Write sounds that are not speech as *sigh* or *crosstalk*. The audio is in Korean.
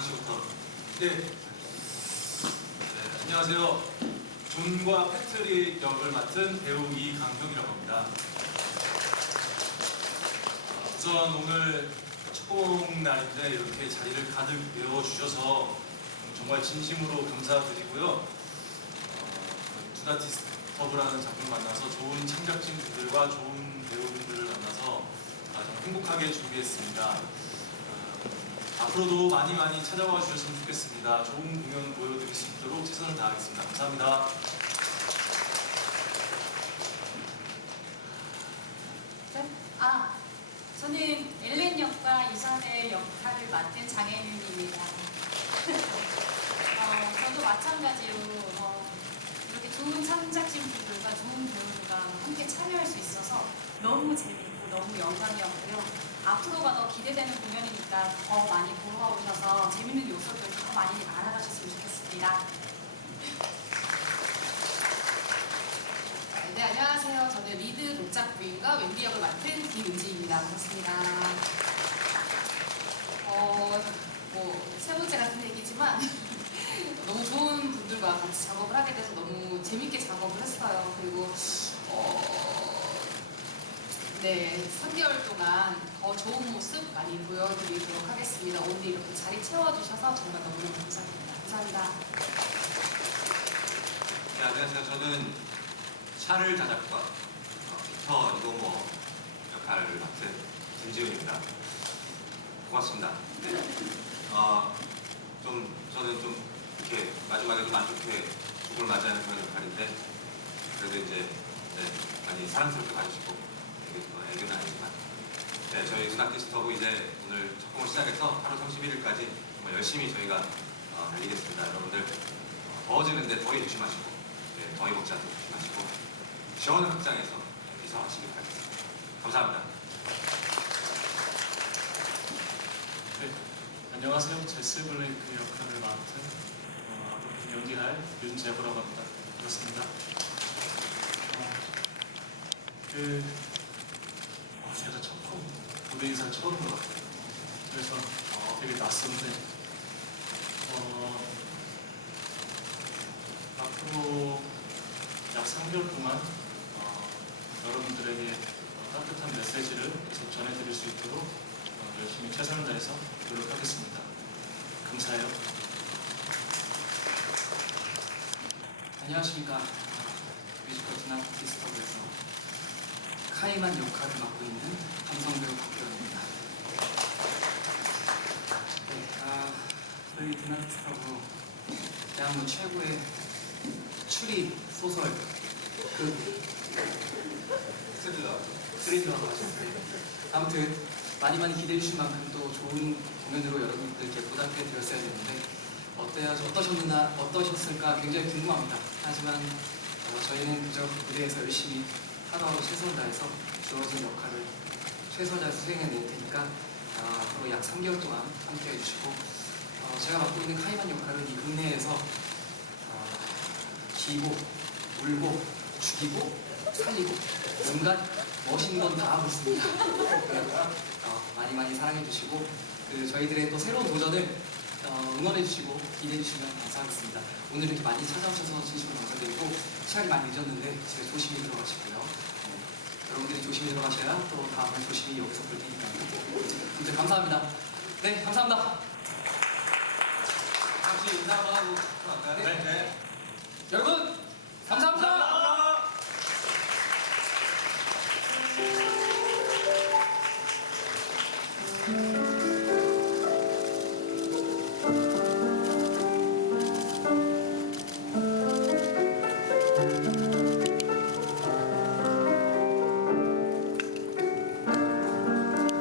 씨부터. 네. 네, 안녕하세요. 존과 패트릭 역을 맡은 배우 이강형이라고 합니다. 어, 우선 오늘 첫공 날인데 이렇게 자리를 가득 메워주셔서 정말 진심으로 감사드리고요. 어, 투다티스 터브라는 작품을 만나서 좋은 창작진 분들과 좋은 배우분들을 만나서 아, 정말 행복하게 준비했습니다. 어, 앞으로도 많이 많이 찾아와 주셨으면 좋겠습니다. 좋은 공연 보여드릴 수 있도록 최선을 다하겠습니다. 감사합니다. 네? 아, 저는 엘렌 역과 이사벨 역할을 맡은 장혜민입니다. *laughs* 어, 저도 마찬가지로 어, 이렇게 좋은 창작진 분들과 좋은 배우들과 함께 참여할 수 있어서 너무 재미있고 너무 영광이었고요. 앞으로가 더 기대되는 공연이니까 더 많이 보러 오셔서 재밌는 요소들 더 많이 알아가셨으면 좋겠습니다. 네, 안녕하세요. 저는 리드 동작 부인과 웬디 역을 맡은 김은지입니다. 반갑습니다. 어, 뭐, 세 번째 같은 얘기지만, *laughs* 너무 좋은 분들과 같이 작업을 하게 돼서 너무 재밌게 작업을 했어요. 그리고, 어, 네, 3개월 동안 더 좋은 모습 많이 보여드리도록 하겠습니다. 오늘 이렇게 자리 채워주셔서 정말 너무너무 감사합니다. 감사합니다. 네, 안녕하세요. 저는 샤를 자작과 어, 피터 이고모 역할을 맡은 김지훈입니다. 고맙습니다. 네. 어, 좀 저는 좀 이렇게 마지막에 좀 안 좋게 죽을 맞이하는 그런 역할인데 그래도 이제 네, 많이 사랑스럽게 봐주시고 뭐 애교는 아니지만 네, 저희 스나티스터브 이제 오늘 첫 공을 시작해서 8월 31일까지 정말 열심히 저희가 어, 달리겠습니다. 여러분들 어, 더워지는데 더위 조심하시고 네, 더위 먹지 않도록 조심하시고 시원한 극장에서 비서하시길 바라겠습니다. 감사합니다. 네, 안녕하세요. 제스 블레이크 역할을 맡은 어, 앞으로 연기할 윤재호라고 합니다. 그렇습니다. 어, 그 무대 인사 처음 것 같아요. 그래서 어, 되게 낯선데 어, 앞으로 약 3개월 동안 어, 여러분들에게 어, 따뜻한 메시지를 계속 전해드릴 수 있도록 어, 열심히 최선을 다해서 노력하겠습니다. 감사해요. 안녕하십니까. 아, 뮤지컬 드나 디스터브에서 카이만 역할을 맡고 있는 감성배우 박규현입니다. 네, 아, 디스터브 대한민국 최고의 추리 소설 그 스릴러. 스릴러라고 하셨는데 아무튼 많이 많이 기대해 주신 만큼 또 좋은 공연으로 여러분들께 보답해 드렸어야 되는데 어때요? 어떠셨나 어떠셨을까 굉장히 궁금합니다. 하지만 어, 저희는 그저 무대에서 열심히 하루하루 최선을 다해서 주어진 역할을 최선을 다해서 수행해낼 테니까 아, 앞으로 약 3개월 동안 함께 해 주시고 어, 제가 맡고 있는 카이만 역할은 이 국내에서 어, 기고, 울고, 죽이고, 살리고 온갖 멋있는 건다 하고 있습니다. 어, 많이 많이 사랑해 주시고 그 저희들의 또 새로운 도전을 어, 응원해 주시고 기대해 주시면 감사하겠습니다. 오늘 이렇게 많이 찾아오셔서 진심으로 감사드리고 시간이 많이 늦었는데 집에 조심히 들어가시고요. 네, 여러분들이 조심히 들어가셔야 또 다음에 조심히 여기서 볼 테니까요. 감사합니다. 네, 감사합니다. 같이 인사하고 네. 네. 여러분 감사합니다.